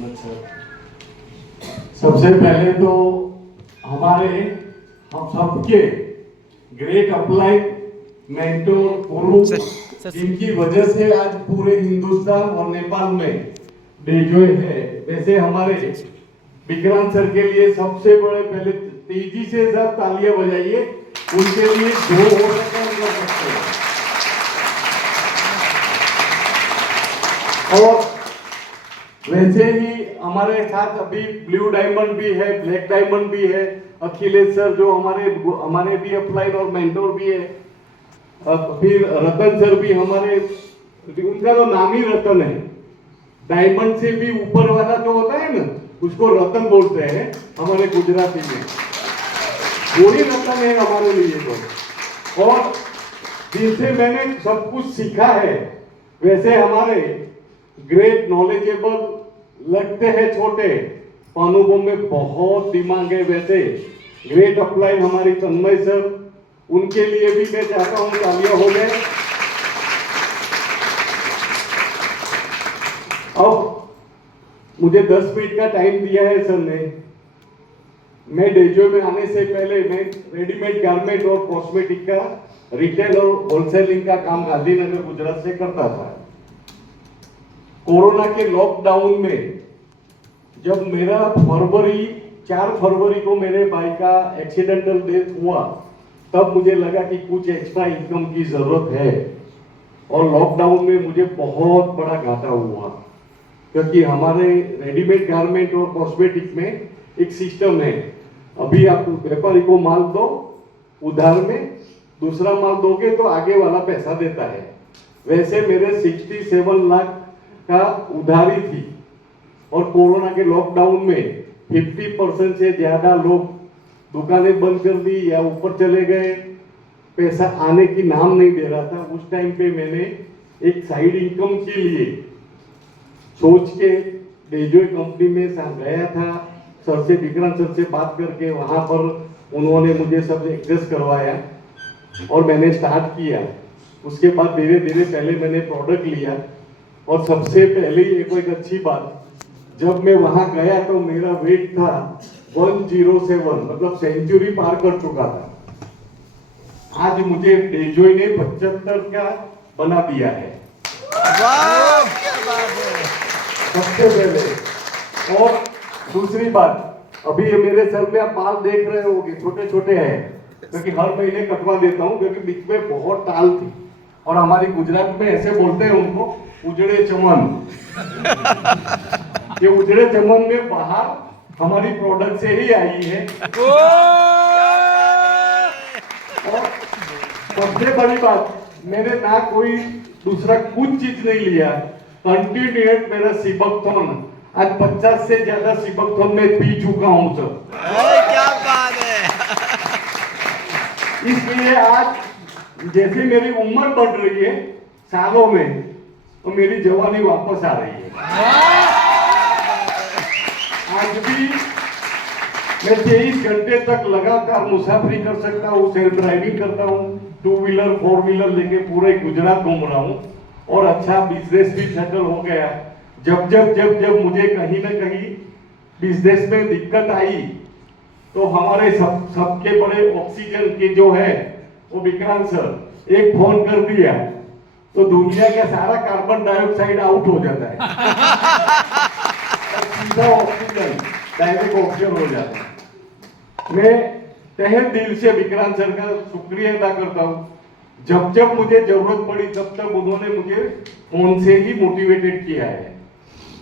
Much sir. सबसे पहले तो हमारे हम सबके ग्रेट अपलाइड मेंटोर गुरु, जिनकी वजह से आज पूरे हिंदुस्तान और नेपाल में डेजोय है, वैसे हमारे विक्रांत सर के लिए सबसे बड़े पहले तेजी से सब तालियां बजाइए। उनके लिए जो हो सकता है कर सकते हैं। और वैसे ही हमारे साथ अभी ब्लू डायमंड भी है, ब्लैक डायमंड भी है, अखिलेश सर जो हमारे भी अपलाइड और मेंटोर भी है। फिर रतन सर भी हमारे, उनका तो नाम ही रतन है। डायमंड से भी ऊपर वाला जो होता है ना, उसको रतन बोलते हैं हमारे गुजराती में। वही रतन है हमारे लिए तो। और जिनसे मैंने सब कुछ सीखा है, वैसे हमारे ग्रेट नॉलेजेबल लगते हैं छोटे, अनुभव में बहुत दिमाग है। वैसे ग्रेट अप्लाइड हमारी तन्मय सर, उनके लिए भी मैं चाहता हूं तालियां हो जाए। अब मुझे 10 मिनट का टाइम दिया है सर ने। मैं डेजो में आने से पहले मैं रेडीमेड गारमेंट और कॉस्मेटिक का रिटेल और होलसेलिंग का काम गांधीनगर गुजरात से करता था। कोरोना के लॉकडाउन में जब मेरा 4 फरवरी को मेरे भाई का एक्सीडेंटल डेथ हुआ, तब मुझे लगा कि कुछ एक्स्ट्रा इनकम की जरूरत है। और लॉकडाउन में मुझे बहुत बड़ा घाटा हुआ, क्योंकि हमारे रेडीमेड गारमेंट और कॉस्मेटिक में एक सिस्टम है, अभी आप व्यापारी को माल दो उधार में, दूसरा माल दोगे तो आगे वाला पैसा देता है। वैसे मेरे 67 लाख का उधारी थी, और कोरोना के लॉकडाउन में 50% से ज्यादा लोग दुकानें बंद कर दी या ऊपर चले गए, पैसा आने की नाम नहीं दे रहा था। उस टाइम पे मैंने एक साइड इनकम के लिए सोच के डेजोय कंपनी में गया था। सर से, विक्रांत सर से बात करके वहां पर उन्होंने मुझे सब एडजस्ट करवाया और मैंने स्टार्ट किया। उसके बाद धीरे धीरे पहले मैंने प्रोडक्ट लिया, और सबसे पहले एक अच्छी बात, जब मैं वहां गया तो मेरा वेट था 107, मतलब सेंचुरी पार कर चुका था। आज मुझे डेजोय ने 75 का बना दिया है। वाह, क्या बात है। सबसे पहले। और दूसरी बात, अभी ये मेरे सर में आप बाल देख रहे होंगे, छोटे छोटे हैं, क्योंकि हर महीने कटवा देता हूँ, क्योंकि बीच में बहुत टाल थी। और हमारी गुजरात में ऐसे बोलते हैं उनको, उजड़े चमन। ये उजड़े चमन में बाहर हमारी प्रोडक्ट से ही आई है। और सबसे बड़ी बात, मैंने ना कोई दूसरा कुछ चीज नहीं लिया, कंटिन्यूएट मेरा सिबकथॉन, आज 50 से ज्यादा सिबकथॉन में पी चुका हूं सर। क्या बात है। इसलिए आज जैसे मेरी उम्र बढ़ रही है सालों में, तो मेरी जवानी वापस आ रही है। आज भी मैं 23 घंटे तक लगातार मुसाफरी कर सकता हूँ, सेल्फ ड्राइविंग करता हूँ, 2 व्हीलर 4 व्हीलर लेके पूरे गुजरात घूम रहा हूँ, और अच्छा बिजनेस भी सेटल हो गया। जब जब जब जब मुझे कहीं ना कहीं बिजनेस में दिक्कत आई, तो हमारे सबके बड़े ऑक्सीजन के जो है वो विक्रांत सर, एक फोन कर दिया तो दुनिया का सारा कार्बन डाइऑक्साइड आउट हो जाता है। सीधा ऑक्सीजन, डायरेक्ट ऑक्सीजन हो जाता है। मैं तहे दिल से विक्रांत सर का शुक्रिया अदा करता हूँ। जब जब मुझे जरूरत पड़ी, तब तब उन्होंने मुझे फोन से ही मोटिवेटेड किया है।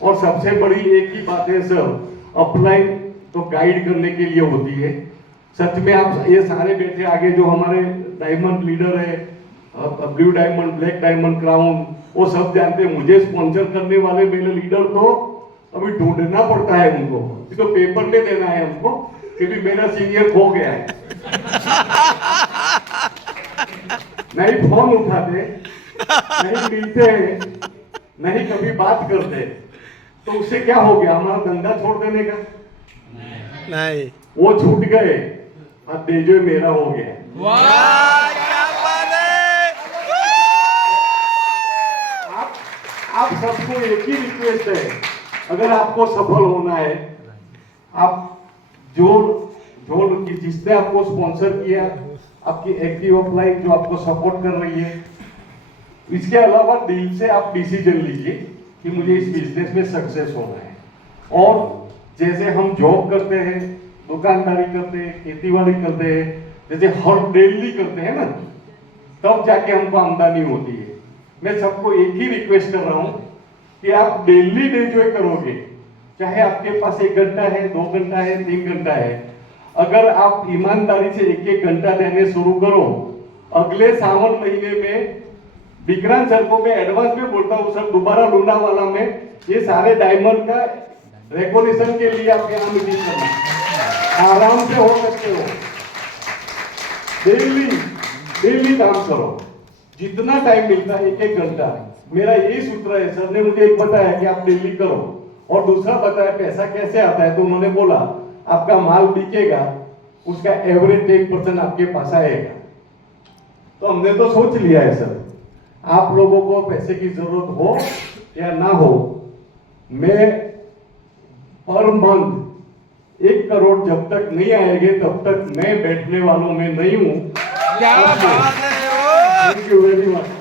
और सबसे बड़ी एक ही बात है सर, अपलाइन तो गाइड करने के लिए होती है। सच में आप ये सारे बैठे आगे जो हमारे डायमंड लीडर है, blue diamond, black diamond, crown, वो सब जानते हैं। मुझे स्पॉन्सर करने वाले मेरे लीडर तो अभी ढूंढना पड़ता है उनको, तो पेपर में देना है हमको, क्योंकि मेरा सीनियर खो गया है। नहीं फोन उठाते, नहीं मिलते हैं, नहीं कभी बात करते, तो उससे क्या हो गया, हमारा धंधा छोड़ देने का? नहीं, वो छूट गए, अब डेजोय मेरा हो गया। वाह, क्या बात है। आप सबको एक ही रिक्वेस्ट है, अगर आपको सफल होना है, आप जो जिसने आपको स्पॉन्सर किया, आपकी एक्टिव ऑफ लाइफ जो आपको सपोर्ट कर रही है, इसके अलावा दिल से आप डिसीजन लीजिए कि मुझे इस बिजनेस में सक्सेस होना है। और जैसे हम जॉब करते हैं, दुकानदारी करते हैं, खेतीबाड़ी करते हैं, जैसे हर डेली करते हैं ना, तब जाके हमको आमदनी होती है। मैं सबको एक ही रिक्वेस्ट कर रहा हूं कि आप डेली एंजॉय करोगे, चाहे आपके पास 1 घंटा है, 2 घंटा है, 3 घंटा है, अगर आप ईमानदारी से 1-1 घंटा देने शुरू करो, अगले सावन महीने में विक्रांत सर को मैं एडवांस में बोलता हूँ सर, दोबारा लोनावाला में ये सारे डायमंड का रेकोनेशन के लिए आप यहाँ मीटिंग करना, आराम से हो सकते हो। डेली काम करो, जितना टाइम मिलता है 1-1 घंटा। मेरा यही सूत्र है, सर ने मुझे एक बताया कि आप डेली करो, और दूसरा बताया पैसा कैसे आता है, तो उन्होंने बोला आपका माल बिकेगा, उसका एवरेज 10% आपके पास आएगा। तो हमने तो सोच लिया है सर, आप लोगों को पैसे की जरूरत हो या ना हो, मैं पर मंथ 1 करोड़ जब तक नहीं आएंगे तब तक मैं बैठने वालों में नहीं हूं। क्या बात है। Thank you very much.